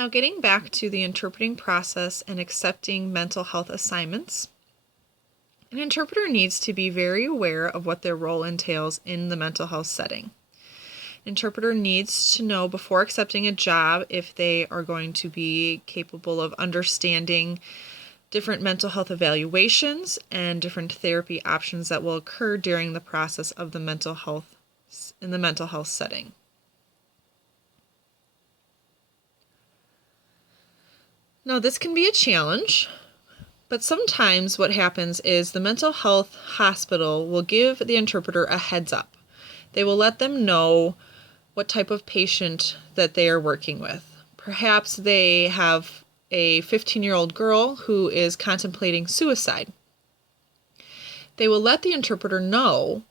Now, getting back to the interpreting process and accepting mental health assignments, an interpreter needs to be very aware of what their role entails in the mental health setting. An interpreter needs to know before accepting a job if they are going to be capable of understanding different mental health evaluations and different therapy options that will occur during the process of the mental health setting. Now, this can be a challenge, but sometimes what happens is the mental health hospital will give the interpreter a heads up. They will let them know what type of patient that they are working with. Perhaps they have a 15-year-old girl who is contemplating suicide. They will let the interpreter know,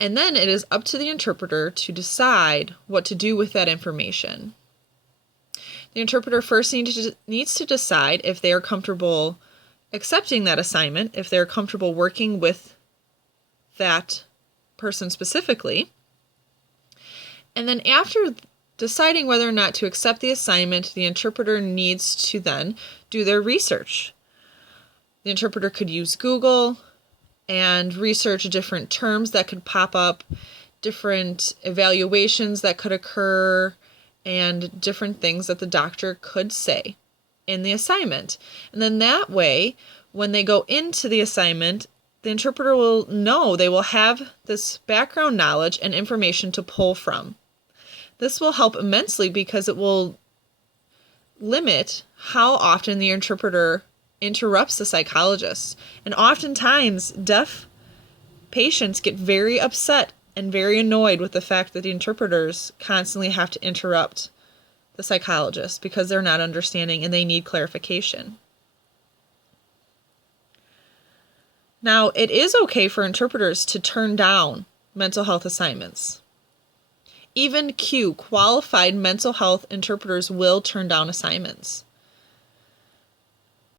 and then it is up to the interpreter to decide what to do with that information. The interpreter first needs to decide if they are comfortable accepting that assignment, if they're comfortable working with that person specifically. And then after deciding whether or not to accept the assignment, the interpreter needs to then do their research. The interpreter could use Google and research different terms that could pop up, different evaluations that could occur, and different things that the doctor could say in the assignment. And then that way, when they go into the assignment, the interpreter will know, they will have this background knowledge and information to pull from. This will help immensely because it will limit how often the interpreter interrupts the psychologist. And oftentimes, deaf patients get very upset and very annoyed with the fact that the interpreters constantly have to interrupt the psychologist because they're not understanding and they need clarification. Now, it is okay for interpreters to turn down mental health assignments. Even qualified mental health interpreters will turn down assignments.